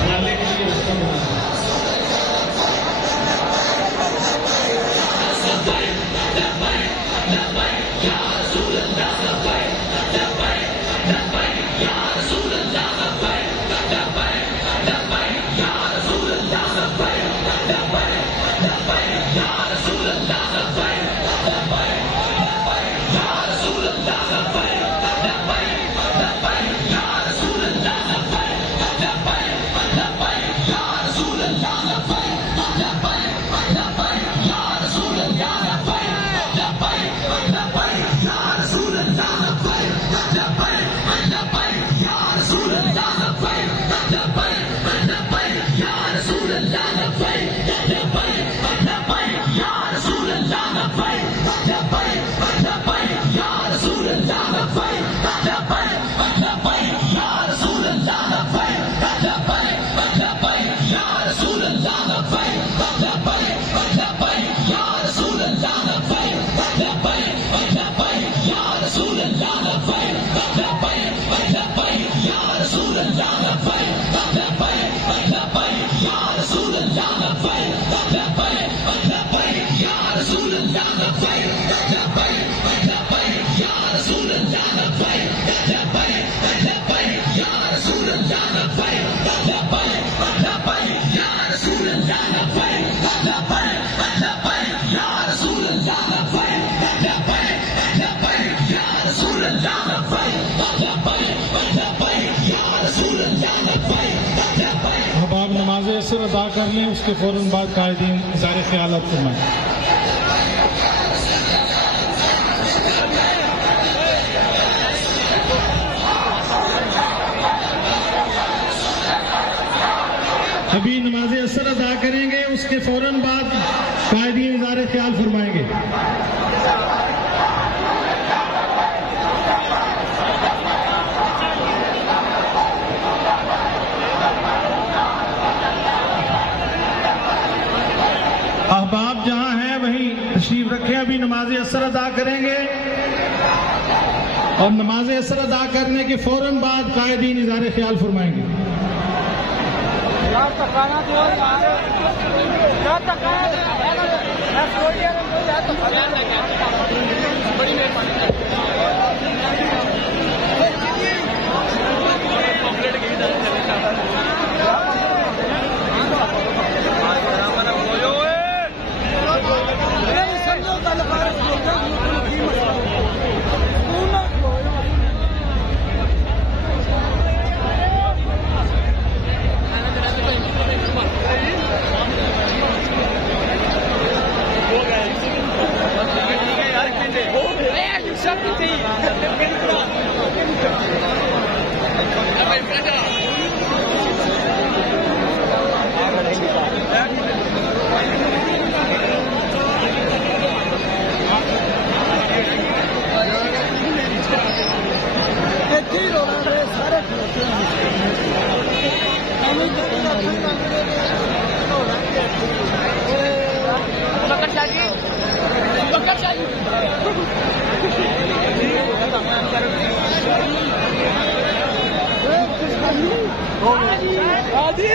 डालने के लिए उसका बनाना। अब आप नमाज असर अदा कर लें, उसके फौरन बाद कायदीन इज़हार ख्यालात फरमाएं। अभी नमाज असर अदा करेंगे, उसके फौरन बाद कायदीन इज़हार ख्याल फरमाएंगे। अहबाब जहां हैं वहीं तशरीफ रखें। अभी नमाज असर अदा करेंगे और नमाज असर अदा करने के फौरन बाद कायदीन इज़हार ख्याल फरमाएंगे। आदि